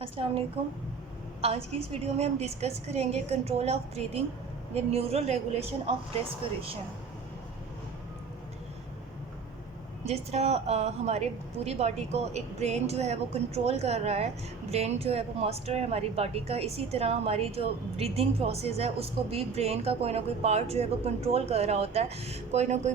अस्सलाम वालेकुम। आज की इस वीडियो में हम डिस्कस करेंगे कंट्रोल ऑफ ब्रीदिंग या न्यूरल रेगुलेशन ऑफ रेस्पिरेशन। जिस तरह हमारे पूरी बॉडी को एक ब्रेन जो है वो कंट्रोल कर रहा है, ब्रेन जो है वो मास्टर है हमारी बॉडी का, इसी तरह हमारी जो ब्रीदिंग प्रोसेस है उसको भी ब्रेन का कोई ना कोई पार्ट जो है वो कंट्रोल कर रहा होता है। कोई ना कोई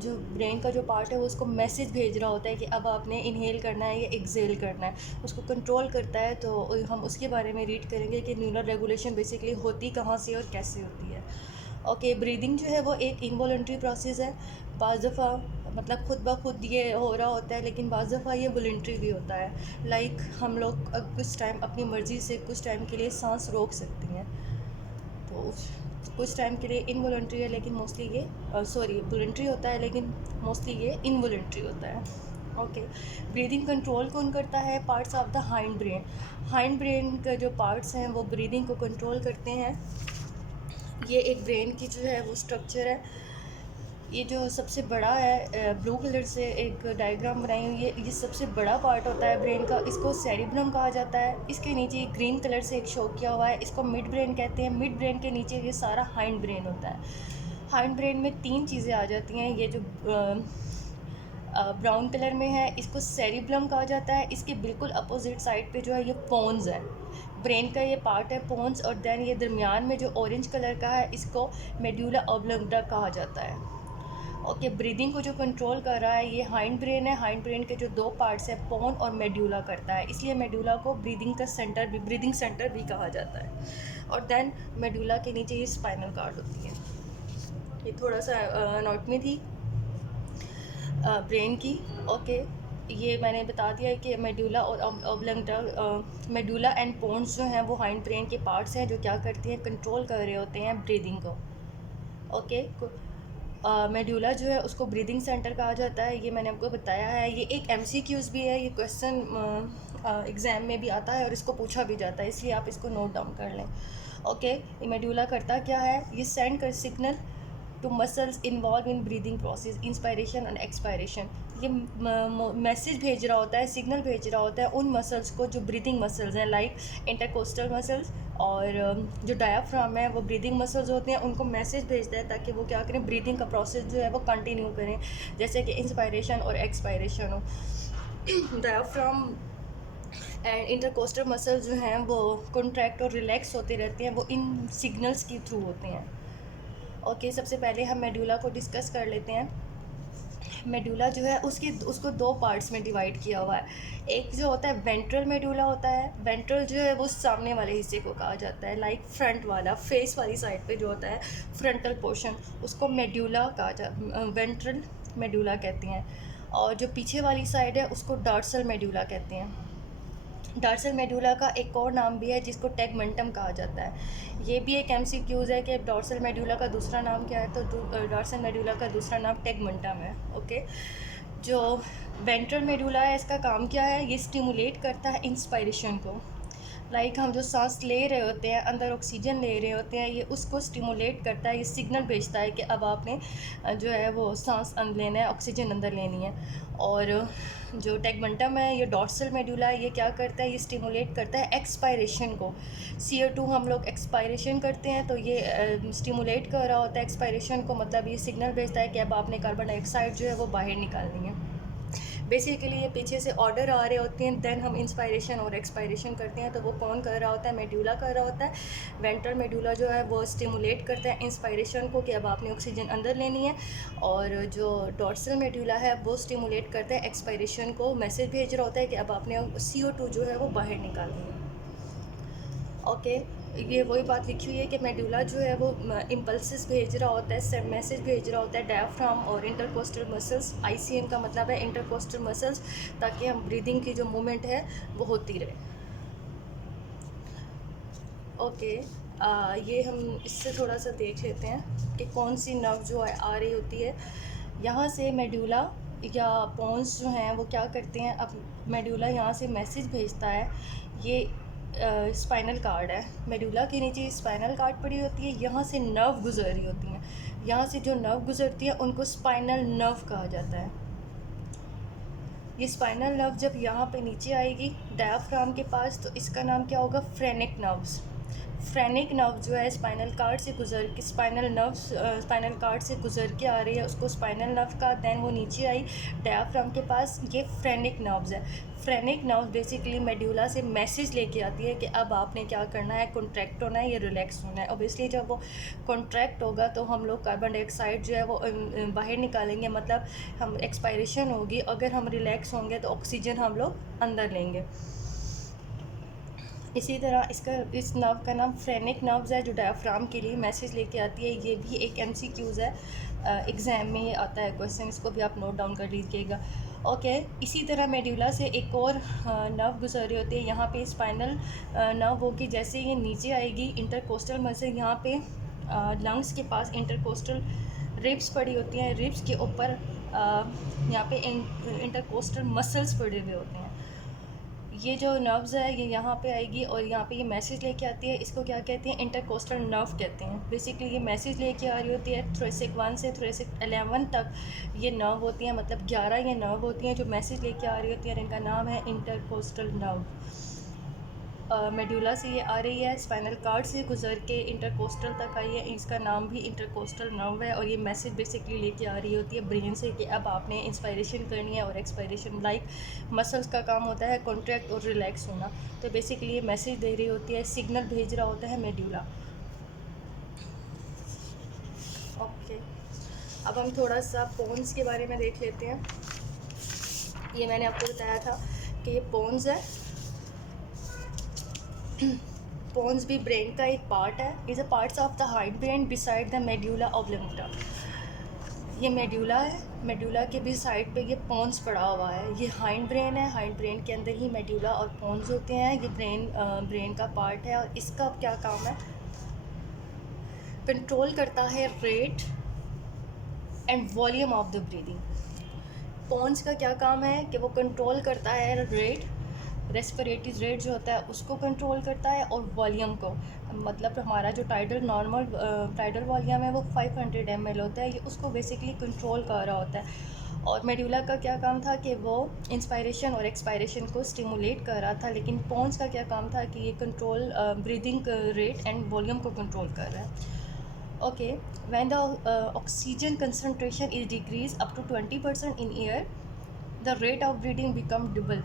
जो ब्रेन का जो पार्ट है वो उसको मैसेज भेज रहा होता है कि अब आपने इनहेल करना है या एक्सेल करना है, उसको कंट्रोल करता है। तो हम उसके बारे में रीड करेंगे कि न्यूरल रेगुलेशन बेसिकली होती कहाँ से और कैसे होती है। ओके, ब्रीदिंग जो है वो एक इनवॉलंटरी प्रोसेस है। बाज़ दफ़ा मतलब खुद ब खुद ये हो रहा होता है, लेकिन बाज़ दफ़ा ये वॉलंटरी भी होता है। लाइक हम लोग कुछ टाइम अपनी मर्ज़ी से कुछ टाइम के लिए सांस रोक सकती हैं, तो कुछ टाइम के लिए इनवॉलंटरी है, लेकिन मोस्टली ये वॉलंटरी होता है, लेकिन मोस्टली ये इनवॉलंटरी होता है। ओके, ब्रीदिंग कंट्रोल कौन करता है? Parts of the hind brain. Hind brain का जो पार्ट्स हैं वो ब्रीदिंग को कंट्रोल करते हैं। ये एक ब्रेन की जो है वो स्ट्रक्चर है। ये जो सबसे बड़ा है, ब्लू कलर से एक डायग्राम बनाई हुई है, ये सबसे बड़ा पार्ट होता है ब्रेन का, इसको सेरिब्रम कहा जाता है। इसके नीचे ग्रीन कलर से एक शो किया हुआ है, इसको मिड ब्रेन कहते हैं। मिड ब्रेन के नीचे ये सारा हाइंड ब्रेन होता है। हाइंड ब्रेन में तीन चीज़ें आ जाती हैं। ये जो ब्राउन कलर में है इसको सेरिब्रम कहा जाता है। इसके बिल्कुल अपोजिट साइड पे जो है ये पोन्स है, ब्रेन का ये पार्ट है पोन्स। और देन ये दरमियान में जो ऑरेंज कलर का है इसको मेडुला ऑब्लंगडा कहा जाता है। ओके, ब्रीदिंग को जो कंट्रोल कर रहा है ये हाइंड ब्रेन है। हाइंड ब्रेन के जो दो पार्ट्स हैं पोन और मेडुला करता है, इसलिए मेडुला को ब्रीदिंग सेंटर भी कहा जाता है। और देन मेडुला के नीचे ये स्पाइनल कार्ड होती है। ये थोड़ा सा अनाटमी थी ब्रेन की। ओके, ये मैंने बता दिया है कि मेडुला और ऑब्लंगडा, मेडुला एंड पोन्स जो हैं वो हाइंड ब्रेन के पार्ट्स हैं जो क्या करती हैं, कंट्रोल कर रहे होते हैं ब्रीदिंग को। ओके, मेडुला जो है उसको ब्रीदिंग सेंटर कहा जाता है, ये मैंने आपको बताया है। ये एक एमसीक्यूज़ भी है, ये क्वेश्चन एग्ज़ाम में भी आता है और इसको पूछा भी जाता है, इसलिए आप इसको नोट डाउन कर लें। ओके, ये मेडुला करता क्या है, ये सेंड कर signal to muscles involve in breathing process, inspiration and expiration. ये मैसेज भेज रहा होता है, सिग्नल भेज रहा होता है उन मसल्स को जो ब्रीदिंग मसल्स हैं, लाइक इंटरकोस्टल मसल्स और जो डायाफ्राम है वो ब्रीदिंग मसल्स होते हैं, उनको मैसेज भेजता है ताकि वो क्या करें, ब्रीदिंग का प्रोसेस जो है वो कंटिन्यू करें, जैसे कि इंस्पायरेशन और एक्सपायरेशन हो। डायाफ्राम एंड इंटरकोस्टल मसल्स जो हैं वो कॉन्ट्रैक्ट और रिलैक्स होते रहते हैं, वो इन सिग्नल्स के थ्रू होते हैं। ओके, सबसे पहले हम मेडुला को डिस्कस कर लेते हैं। मेडुला जो है उसको दो पार्ट्स में डिवाइड किया हुआ है। एक जो होता है वेंट्रल मेडुला होता है। वेंट्रल जो है वो सामने वाले हिस्से को कहा जाता है, लाइक फ्रंट वाला, फेस वाली साइड पे जो होता है फ्रंटल पोर्शन, उसको मेडुला वेंट्रल मेडुला कहते हैं। और जो पीछे वाली साइड है उसको डॉर्सल मेडुला कहते हैं। डॉर्सल मेडुला का एक और नाम भी है जिसको टेगमेंटम कहा जाता है। ये भी एक एमसीक्यूज़ है कि डॉर्सल मेडुला का दूसरा नाम क्या है, तो डॉर्सल मेडुला का दूसरा नाम टेगमेंटम है। ओके, जो वेंट्रल मेडुला है इसका काम क्या है, ये स्टिमुलेट करता है इंस्पायरेशन को। लाइक हम जो सांस ले रहे होते हैं, अंदर ऑक्सीजन ले रहे होते हैं, ये उसको स्टिमुलेट करता है, ये सिग्नल भेजता है कि अब आपने जो है वो सांस लेना है, ऑक्सीजन अंदर लेनी है। और जो टेगमेंटम है, ये डॉर्सल मेडुला है, ये क्या करता है, ये स्टिमुलेट करता है एक्सपायरेशन को। CO2 हम लोग एक्सपायरेशन करते हैं, तो ये स्टिमुलेट कर रहा होता है एक्सपायरेशन को, मतलब ये सिग्नल भेजता है कि अब आपने कार्बन डाइऑक्साइड जो है वो बाहर निकालनी है। बेसिकली ये पीछे से ऑर्डर आ रहे होते हैं, देन हम इंस्पायरेशन और एक्सपायरेशन करते हैं, तो वो कौन कर रहा होता है, मेडुला कर रहा होता है। वेंट्रल मेडुला जो है वो स्टिमुलेट करता है इंस्पायरेशन को कि अब आपने ऑक्सीजन अंदर लेनी है। और जो डॉर्सल मेडुला है वो स्टिमुलेट करता है एक्सपायरेशन को, मैसेज भेज रहा होता है कि अब आपने CO2 जो है वो बाहर निकालनी है। ओके, ये वही बात लिखी हुई है कि मेडुला जो है वो इम्पल्सिस भेज रहा होता है, मैसेज भेज रहा होता है डायाफ्राम और इंटरकोस्टल मसल्स। ICM का मतलब है इंटरकोस्टल मसल्स, ताकि हम ब्रीदिंग की जो मूवमेंट है वो होती रहे। ओके, ये हम इससे थोड़ा सा देख लेते हैं कि कौन सी नर्व जो है आ रही होती है। यहाँ से मेडुला या पोन्स जो हैं वो क्या करते हैं, अब मेडुला यहाँ से मैसेज भेजता है। ये स्पाइनल कार्ड है, मेडुला के नीचे स्पाइनल कार्ड पड़ी होती है, यहाँ से नर्व गुजर रही होती हैं। यहाँ से जो नर्व गुजरती है उनको स्पाइनल नर्व कहा जाता है। ये स्पाइनल नर्व जब यहाँ पे नीचे आएगी डायाफ्राम के पास, तो इसका नाम क्या होगा, फ्रेनिक नर्व्स। फ्रेनिक नर्व जो है स्पाइनल कार्ड से गुजर के, स्पाइनल कार्ड से गुजर के आ रही है, उसको स्पाइनल नर्व का, दैन वो नीचे आई डायाफ्राम के पास, ये फ्रेनिक नर्व्स है। फ्रेनिक नर्व बेसिकली मेड्यूला से मैसेज लेके आती है कि अब आपने क्या करना है, कॉन्ट्रैक्ट होना है या रिलैक्स होना है। ऑब्वियसली जब वो कॉन्ट्रैक्ट होगा तो हम लोग कार्बन डाइऑक्साइड जो है वो बाहर निकालेंगे, मतलब हम एक्सपायरेशन होगी। अगर हम रिलैक्स होंगे तो ऑक्सीजन हम लोग अंदर लेंगे। इसी तरह इस नर्व का नाम फ्रेनिक नर्व्स है, जो डायफ्राम के लिए मैसेज लेके आती है। ये भी एक MCQs है, एग्ज़ाम में ये आता है क्वेश्चन, इसको भी आप नोट डाउन कर लीजिएगा। ओके, इसी तरह मेड्यूला से एक और नर्व गुजर रही होती है। यहाँ पे स्पाइनल नर्व होगी, जैसे ये नीचे आएगी इंटरकोस्टल मसल, यहाँ पे लंग्स के पास इंटरकोस्टल रिब्स पड़ी होती हैं, रिब्स के ऊपर यहाँ पे इंटरकोस्टल मसल्स पड़े हुए होते हैं। ये जो नर्व्स है ये यहाँ पे आएगी और यहाँ पे ये मैसेज लेके आती है। इसको क्या कहते हैं, इंटरकोस्टल नर्व कहते हैं। बेसिकली ये मैसेज लेके आ रही होती है। थोरेसिक 1 से थोरेसिक 11 तक ये नर्व होती हैं, मतलब 11 ये नर्व होती हैं जो मैसेज लेके आ रही होती हैं, इनका नाम है इंटरकोस्टल नर्व। मेड्यूला से ये आ रही है, स्पाइनल कार्ड से गुजर के इंटरकोस्टल तक आई है, इसका नाम भी इंटरकोस्टल नर्व है। और ये मैसेज बेसिकली लेके आ रही होती है ब्रेन से कि अब आपने इंस्पायरेशन करनी है और एक्सपायरेशन, लाइक मसल्स का काम होता है कॉन्ट्रैक्ट और रिलैक्स होना। तो बेसिकली ये मैसेज दे रही होती है, सिग्नल भेज रहा होता है मेड्यूला। ओके, अब हम थोड़ा सा पोन्स के बारे में देख लेते हैं। ये मैंने आपको बताया था कि ये पोन्स है। पोन्स भी ब्रेन का एक पार्ट है। Is a parts of the hind brain beside the medulla oblongata. ये मेड्यूला है, मेड्यूला के भी साइड पे ये पोन्स पड़ा हुआ है। ये हाइंड ब्रेन है, हाइंड ब्रेन के अंदर ही मेड्यूला और पोन्स होते हैं। ये ब्रेन का पार्ट है और इसका क्या काम है, कंट्रोल करता है rate and volume of the breathing. Pons का क्या काम है कि वो कंट्रोल करता है रेट, रेस्पिरेटरी रेट जो होता है उसको कंट्रोल करता है, और वॉल्यूम को, मतलब हमारा जो टाइडल वॉल्यूम है वो 500 ml होता है, ये उसको बेसिकली कंट्रोल कर रहा होता है। और मेड्यूला का क्या काम था कि वो इंस्पायरेशन और एक्सपायरेशन को स्टिमुलेट कर रहा था, लेकिन पोन्स का क्या काम था कि ये control breathing rate and volume को कंट्रोल कर रहा है। Okay, when the oxygen concentration is decrease up to 20% in air, the rate of breathing become double.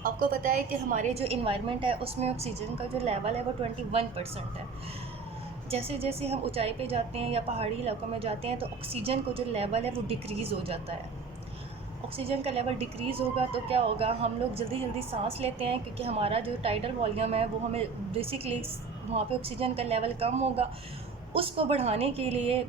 आपको पता है कि हमारे जो इन्वायरमेंट है उसमें ऑक्सीजन का जो लेवल है वो 21% है। जैसे जैसे हम ऊंचाई पे जाते हैं या पहाड़ी इलाकों में जाते हैं तो ऑक्सीजन का जो लेवल है वो डिक्रीज़ हो जाता है। ऑक्सीजन का लेवल डिक्रीज़ होगा तो क्या होगा, हम लोग जल्दी जल्दी सांस लेते हैं, क्योंकि हमारा जो टाइडल वॉल्यूम है वो हमें बेसिकली वहाँ पे ऑक्सीजन का लेवल कम होगा। उसको बढ़ाने के लिए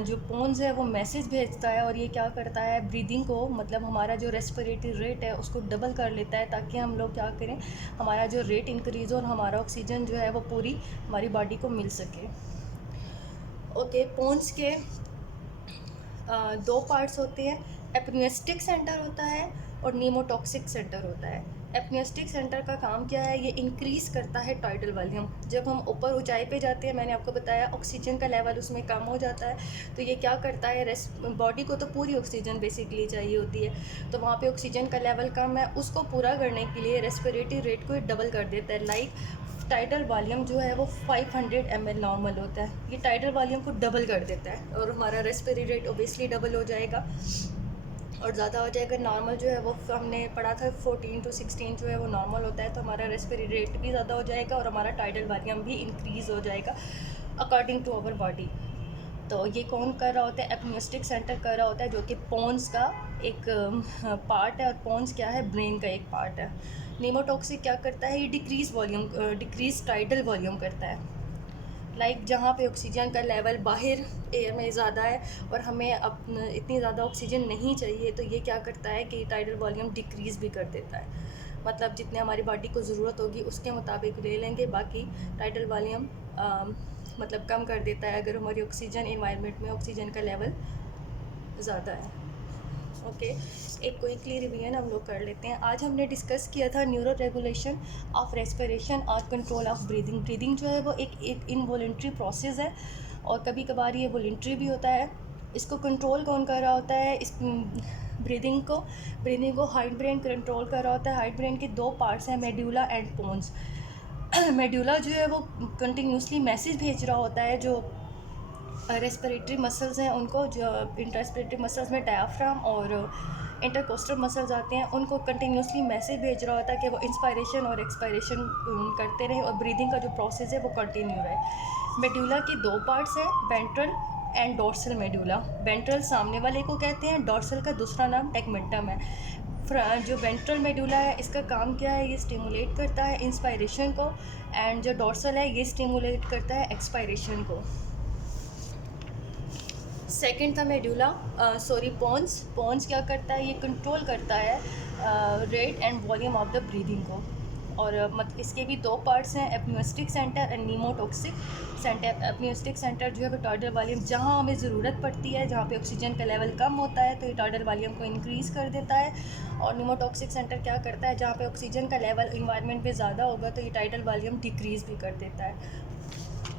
जो पोन्स है वो मैसेज भेजता है, और ये क्या करता है, ब्रीदिंग को, मतलब हमारा जो रेस्पिरेटरी रेट है उसको डबल कर लेता है, ताकि हम लोग क्या करें, हमारा जो रेट इंक्रीज़ हो और हमारा ऑक्सीजन जो है वो पूरी हमारी बॉडी को मिल सके। ओके, पोन्स के दो पार्ट्स होते हैं, एपन्यूस्टिक सेंटर होता है और नीमोटॉक्सिक सेंटर होता है। एपन्यूस्टिक सेंटर का काम क्या है, ये इंक्रीज़ करता है टाइडल वॉल्यूम। जब हम ऊपर ऊंचाई पे जाते हैं, मैंने आपको बताया ऑक्सीजन का लेवल उसमें कम हो जाता है, तो ये क्या करता है, बॉडी को तो पूरी ऑक्सीजन बेसिकली चाहिए होती है, तो वहाँ पे ऑक्सीजन का लेवल कम है, उसको पूरा करने के लिए रेस्पिरेटरी रेट को डबल कर देता है। लाइक टाइडल वॉल्यूम जो है वो 500 ml नॉर्मल होता है, ये टाइडल वॉल्यूम को डबल कर देता है, और हमारा रेस्पिरेटरी रेट ओबियसली डबल हो जाएगा और ज़्यादा हो जाएगा। नॉर्मल जो है वो हमने पढ़ा था 14 to 16 जो है वो नॉर्मल होता है, तो हमारा रेस्पिरेटरी रेट भी ज़्यादा हो जाएगा और हमारा टाइडल वॉल्यूम भी इंक्रीज़ हो जाएगा अकॉर्डिंग टू आवर बॉडी। तो ये कौन कर रहा होता है, एपन्यूस्टिक सेंटर कर रहा होता है, जो कि पोन्स का एक पार्ट है, और पोन्स क्या है, ब्रेन का एक पार्ट है। नीमोटॉक्सिक क्या करता है, ये डिक्रीज़ टाइडल वॉल्यूम करता है। लाइक जहाँ पे ऑक्सीजन का लेवल बाहर एयर में ज़्यादा है और हमें इतनी ज़्यादा ऑक्सीजन नहीं चाहिए, तो ये क्या करता है कि टाइडल वॉल्यूम डिक्रीज़ भी कर देता है, मतलब जितने हमारी बॉडी को ज़रूरत होगी उसके मुताबिक ले लेंगे, बाकी टाइडल वॉल्यूम मतलब कम कर देता है अगर हमारी ऑक्सीजन इन्वायरमेंट में ऑक्सीजन का लेवल ज़्यादा है। ओके, एक क्विकली रिवीजन हम लोग कर लेते हैं। आज हमने डिस्कस किया था न्यूरो रेगुलेशन ऑफ रेस्पिरेशन और कंट्रोल ऑफ ब्रीदिंग। ब्रीदिंग जो है वो एक इनवॉलेंट्री प्रोसेस है और कभी कभार ये वॉलेंट्री भी होता है। इसको कंट्रोल कौन कर रहा होता है, इस ब्रीदिंग को हाइड ब्रेन कंट्रोल कर रहा होता है। हाइड ब्रेन के दो पार्ट्स हैं, मेड्यूला एंड पोन्स। मेड्यूला जो है वो कंटिन्यूसली मैसेज भेज रहा होता है जो रेस्पिरेटरी मसल्स हैं उनको, जो इंटरस्पिरेटरी मसल्स में डायाफ्राम और इंटरकोस्टल मसल्स आते हैं, उनको कंटिन्यूसली मैसेज भेज रहा होता है कि वो इंस्पायरेशन और एक्सपायरेशन करते रहें और ब्रीदिंग का जो प्रोसेस है वो कंटिन्यू रहे। मेड्यूला के दो पार्ट्स हैं, ventral and dorsal medulla. Ventral सामने वाले को कहते हैं, डोर्सल का दूसरा नाम टेगमेंटम है। जो वेंट्रल मेडुला है इसका काम क्या है, ये स्टिमुलेट करता है इंस्पायरेशन को, एंड जो डोर्सल है ये स्टिमुलेट करता है एक्सपायरेशन को। सेकंड था मेडुला पोन्स क्या करता है, ये कंट्रोल करता है rate and volume of the breathing को। और इसके भी दो पार्ट्स हैं, apneustic centre and pneumotaxic centre. Apneustic centre जो है वो टाइडल वॉल्यूम, जहाँ हमें ज़रूरत पड़ती है, जहाँ पे ऑक्सीजन का लेवल कम होता है तो ये टाइडल वॉल्यूम को इंक्रीज़ कर देता है। और नीमोटॉक्सिक सेंटर क्या करता है, जहाँ पे ऑक्सीजन का लेवल इन्वायरमेंट में ज़्यादा होगा तो ये टाइडल वॉल्यूम डिक्रीज़ भी कर देता है।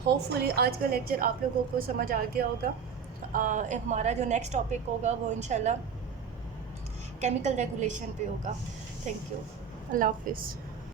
होपफुली आज का लेक्चर आप लोगों को समझ आ गया होगा। हमारा जो नेक्स्ट टॉपिक होगा वो इंशाल्लाह केमिकल रेगुलेशन पे होगा। थैंक यू, अल्लाह हाफिज़।